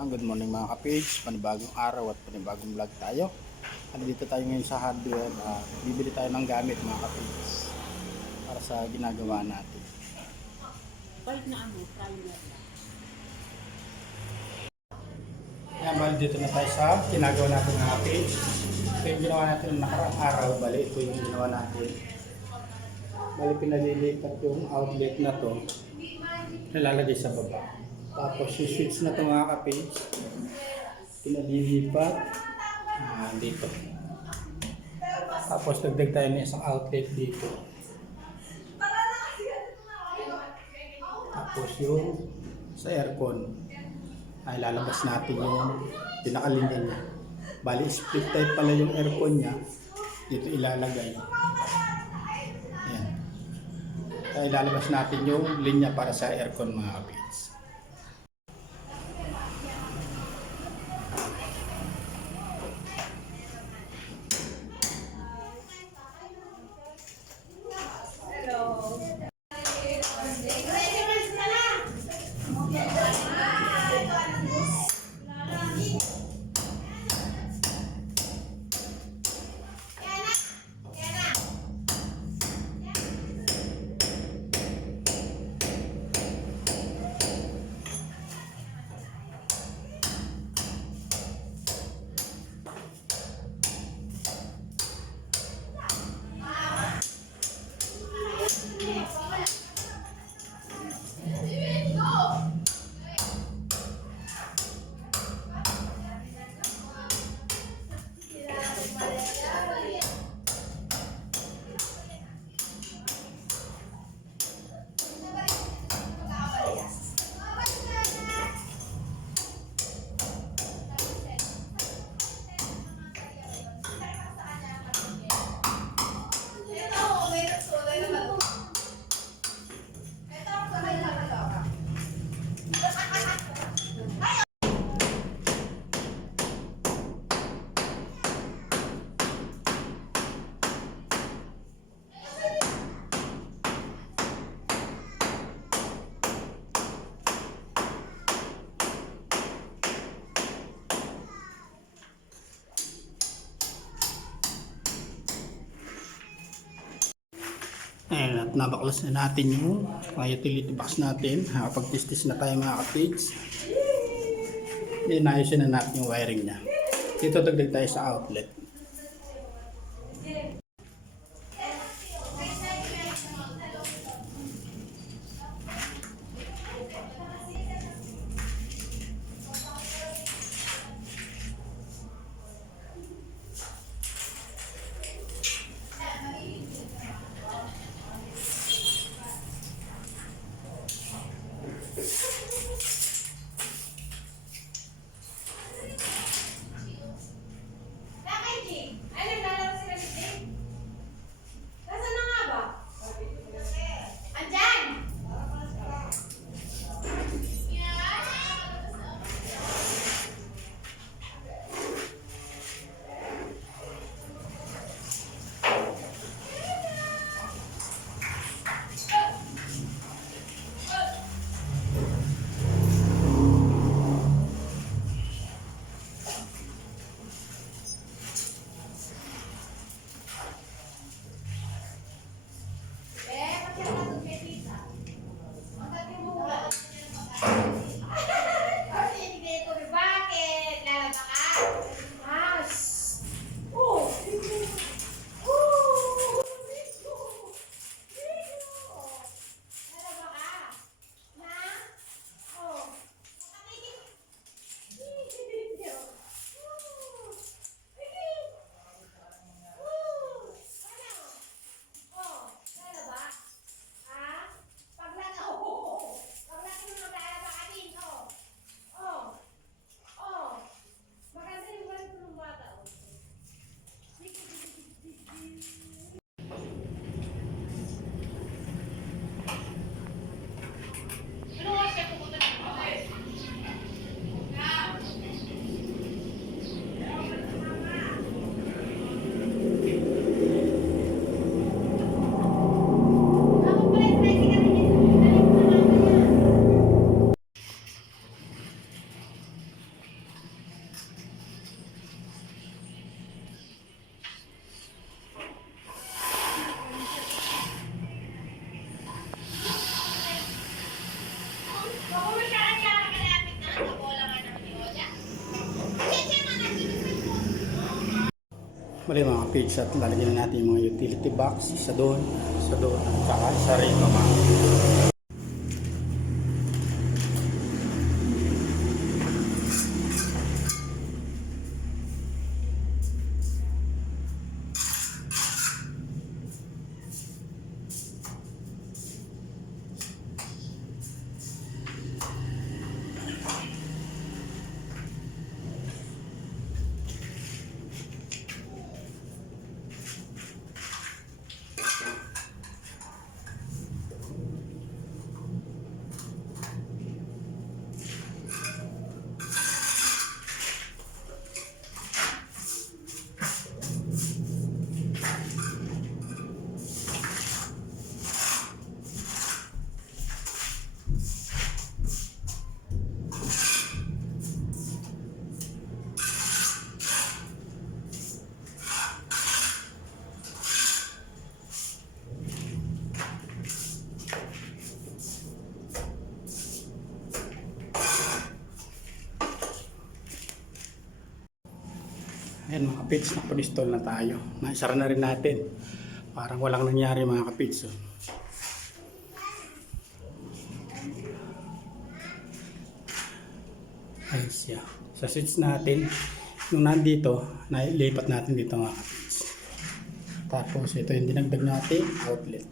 Good morning mga ka-page, panibagong araw at panibagong vlog tayo. Dito tayo ngayon sa hardware. Bibili tayo ng gamit mga ka-page para sa ginagawa natin. Balik na primer. Yan, bali dito na tayo sa ginagawa natin mga ka-page. Ito yung ginawa natin ng nakaraang araw. Bali ito yung ginawa natin. Bali pinalilipat yung outlet na to. Nalalagay sa baba. Tapos yung switch na ito mga ka-page, pinalilipat dito. Tapos dagdag tayo ng isang outlet dito. Tapos yung sa aircon ay lalabas natin yung pinakalinya niya. Bali split type pala yung aircon niya. Dito ilalagay. Ayan. Kaya ilalabas natin yung linya para sa aircon mga ka-page. Ayan, at nabaklas na natin yung utility box natin. Nakapag-testis na tayo mga ka-page. Inayusin na natin yung wiring niya. Dito dagdag tayo sa outlet. Mali mga kapits, at lalagyan na natin yung mga utility box, isa doon, at saka isa rin mga. Ayan mga kapits, nakapunistall na tayo. Naisara na rin natin. Parang walang nangyari mga kapits. Oh. Ayun siya. Sa switch natin, nung nandito, nailipat natin dito mga kapits. Tapos ito yung dinagdag natin, outlet.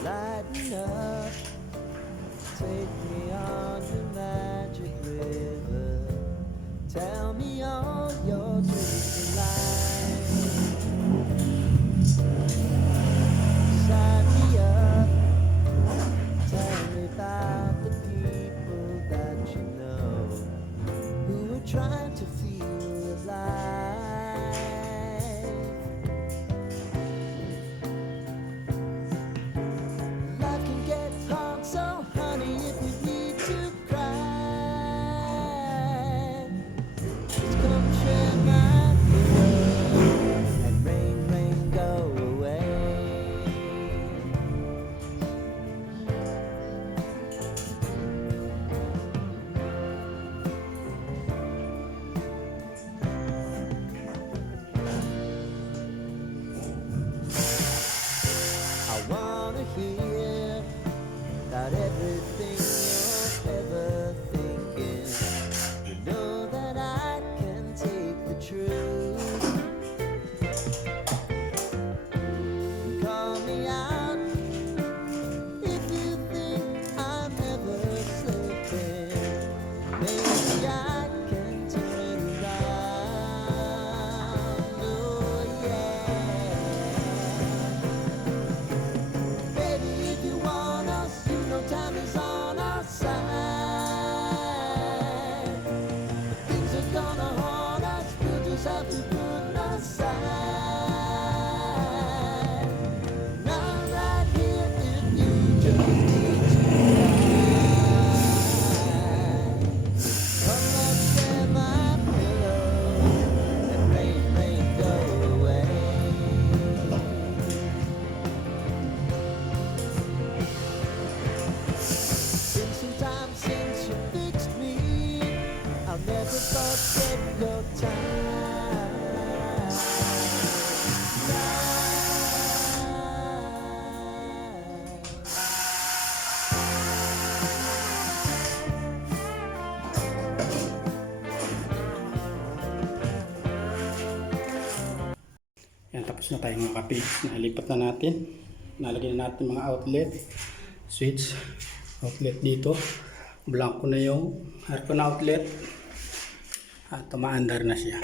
Lighten up, take me on the magic river. Tell me all your dreams alive. Sign me up, tell me about the people that you know who are trying to feel alive. Life can get hard, so honey, if you need to cry, just come share my pillow and rain, rain, go away. I wanna hear about everything you're ever thinking. You know that I can take the truth. Call me out if you think I'm never slipping. Maybe I can turn around. Oh yeah. Baby, if you want us, you know time is on our side. But things are gonna haunt us, we'll just have to put aside. Now right here, if you just need to ride, come up, share my pillow, and rain, rain, go away. Been some time since you fixed me. I'll never forget your time. Yan, tapos na tayo mga kapits. Nalipat na natin. Nalagyan na natin mga outlet. Switch. Outlet dito. Blanco na yung aircon outlet. At tumaandar na siya.